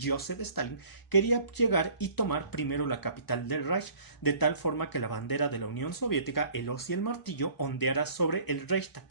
Joseph Stalin, quería llegar y tomar primero la capital del Reich, de tal forma que la bandera de la Unión Soviética, el hoz y el martillo, ondeara sobre el Reichstag,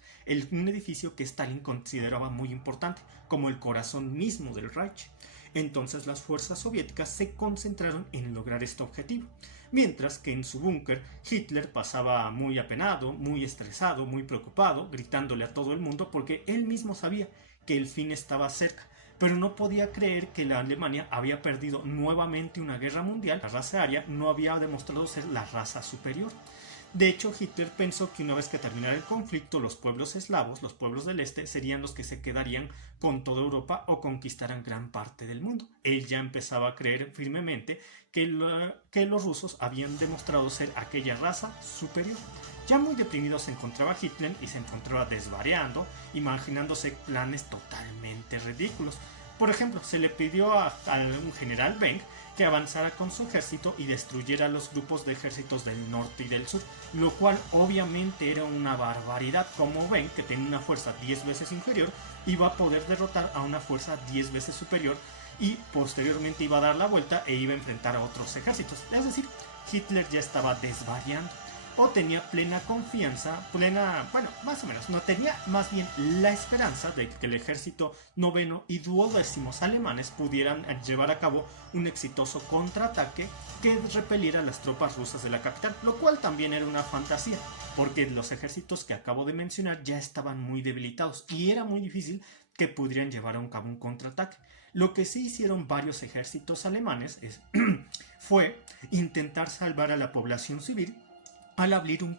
un edificio que Stalin consideraba muy importante, como el corazón mismo del Reich. Entonces las fuerzas soviéticas se concentraron en lograr este objetivo, mientras que en su búnker Hitler pasaba muy apenado, muy estresado, muy preocupado, gritándole a todo el mundo porque él mismo sabía que el fin estaba cerca, pero no podía creer que la Alemania había perdido nuevamente una guerra mundial. La raza aria no había demostrado ser la raza superior. De hecho, Hitler pensó que una vez que terminara el conflicto, los pueblos eslavos, los pueblos del este, serían los que se quedarían con toda Europa o conquistaran gran parte del mundo. Él ya empezaba a creer firmemente que los rusos habían demostrado ser aquella raza superior. Ya muy deprimido se encontraba Hitler y se encontraba desvariando, imaginándose planes totalmente ridículos. Por ejemplo, se le pidió al general Benck que avanzara con su ejército y destruyera los grupos de ejércitos del norte y del sur, lo cual obviamente era una barbaridad. Como ven que tenía una fuerza 10 veces inferior, iba a poder derrotar a una fuerza 10 veces superior y posteriormente iba a dar la vuelta e iba a enfrentar a otros ejércitos. Es decir, Hitler ya estaba desvariando. O tenía plena confianza, más o menos, no tenía más bien la esperanza de que el ejército noveno y duodécimos alemanes pudieran llevar a cabo un exitoso contraataque que repeliera a las tropas rusas de la capital, lo cual también era una fantasía, porque los ejércitos que acabo de mencionar ya estaban muy debilitados y era muy difícil que pudieran llevar a cabo un contraataque. Lo que sí hicieron varios ejércitos alemanes fue intentar salvar a la población civil al abrir un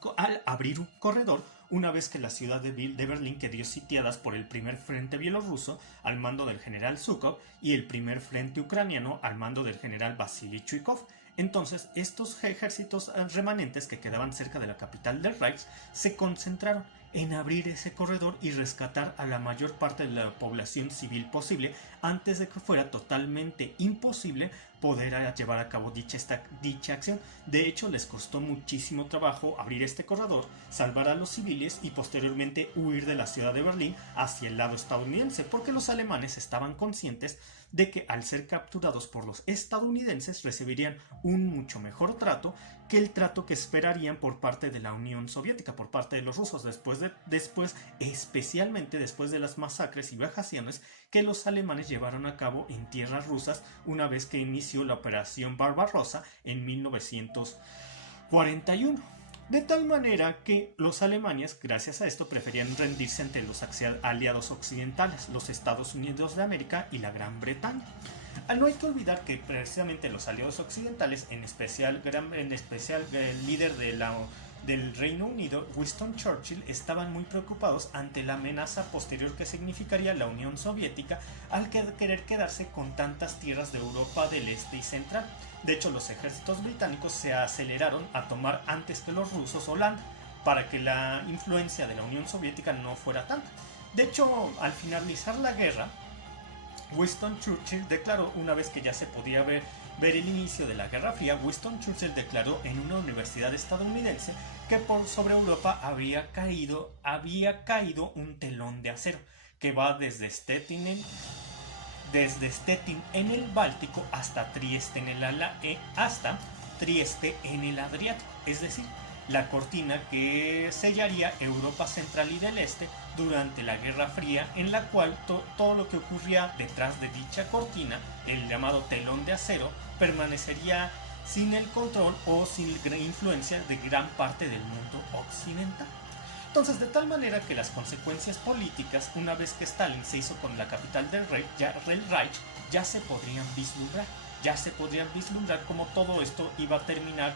corredor una vez que la ciudad de Berlín quedó sitiadas por el primer frente bielorruso al mando del general Zhukov y el primer frente ucraniano al mando del general Vasily Chuikov. Entonces, estos ejércitos remanentes que quedaban cerca de la capital del Reich se concentraron en abrir ese corredor y rescatar a la mayor parte de la población civil posible antes de que fuera totalmente imposible poder llevar a cabo dicha acción. De hecho, les costó muchísimo trabajo abrir este corredor, salvar a los civiles y posteriormente huir de la ciudad de Berlín hacia el lado estadounidense, porque los alemanes estaban conscientes de que al ser capturados por los estadounidenses recibirían un mucho mejor trato que el trato que esperarían por parte de la Unión Soviética, por parte de los rusos, especialmente después de las masacres y vejaciones que los alemanes llevaron a cabo en tierras rusas una vez que inició la Operación Barbarossa en 1941. De tal manera que los alemanes, gracias a esto, preferían rendirse ante los aliados occidentales, los Estados Unidos de América y la Gran Bretaña. No hay que olvidar que precisamente los aliados occidentales, en especial el líder del Reino Unido, Winston Churchill, estaban muy preocupados ante la amenaza posterior que significaría la Unión Soviética al querer quedarse con tantas tierras de Europa del Este y Central. De hecho, los ejércitos británicos se aceleraron a tomar antes que los rusos Holanda, para que la influencia de la Unión Soviética no fuera tanta. De hecho, al finalizar la guerra, Winston Churchill declaró, una vez que ya se podía ver el inicio de la Guerra Fría, Winston Churchill declaró en una universidad estadounidense que sobre Europa había caído un telón de acero que va desde Stettin en el Báltico hasta Trieste en el Adriático, es decir, la cortina que sellaría Europa Central y del Este durante la Guerra Fría, en la cual todo lo que ocurría detrás de dicha cortina, el llamado telón de acero, permanecería sin el control o sin influencia de gran parte del mundo occidental. Entonces, de tal manera que las consecuencias políticas, una vez que Stalin se hizo con la capital del Reich, ya se podrían vislumbrar cómo todo esto iba a terminar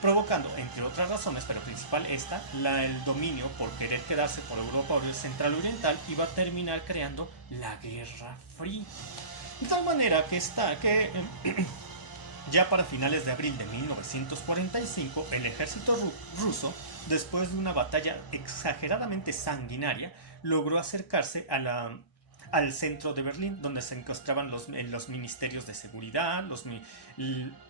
provocando, entre otras razones, pero principal el dominio por querer quedarse por Europa Central Oriental iba a terminar creando la Guerra Fría. De tal manera que ya para finales de abril de 1945, el ejército ruso, después de una batalla exageradamente sanguinaria, logró acercarse al centro de Berlín, donde se encontraban los ministerios de seguridad,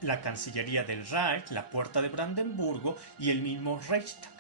la Cancillería del Reich, la Puerta de Brandenburgo y el mismo Reichstag.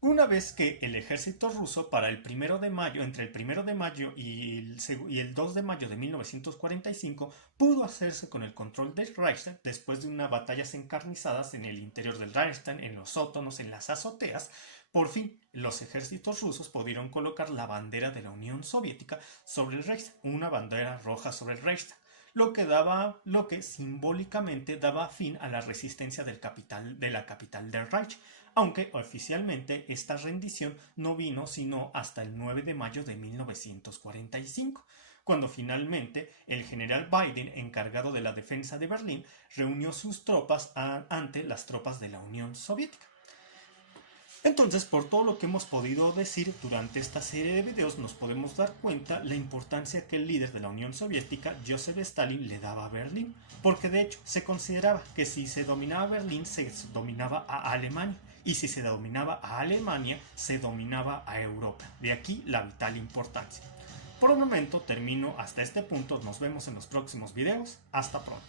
Una vez que el ejército ruso para el 1 de mayo, entre el 1 de mayo y el 2 de mayo de 1945, pudo hacerse con el control del Reichstag después de unas batallas encarnizadas en el interior del Reichstag, en los sótanos, en las azoteas, por fin los ejércitos rusos pudieron colocar la bandera de la Unión Soviética sobre el Reichstag, una bandera roja sobre el Reichstag, lo que simbólicamente daba fin a la resistencia de la capital del Reich, aunque oficialmente esta rendición no vino sino hasta el 9 de mayo de 1945, cuando finalmente el general Biden, encargado de la defensa de Berlín, reunió sus tropas ante las tropas de la Unión Soviética. Entonces, por todo lo que hemos podido decir durante esta serie de videos, nos podemos dar cuenta la importancia que el líder de la Unión Soviética, Joseph Stalin, le daba a Berlín, porque de hecho se consideraba que si se dominaba Berlín, se dominaba a Alemania, y si se dominaba a Alemania, se dominaba a Europa. De aquí la vital importancia. Por el momento termino hasta este punto, nos vemos en los próximos videos, hasta pronto.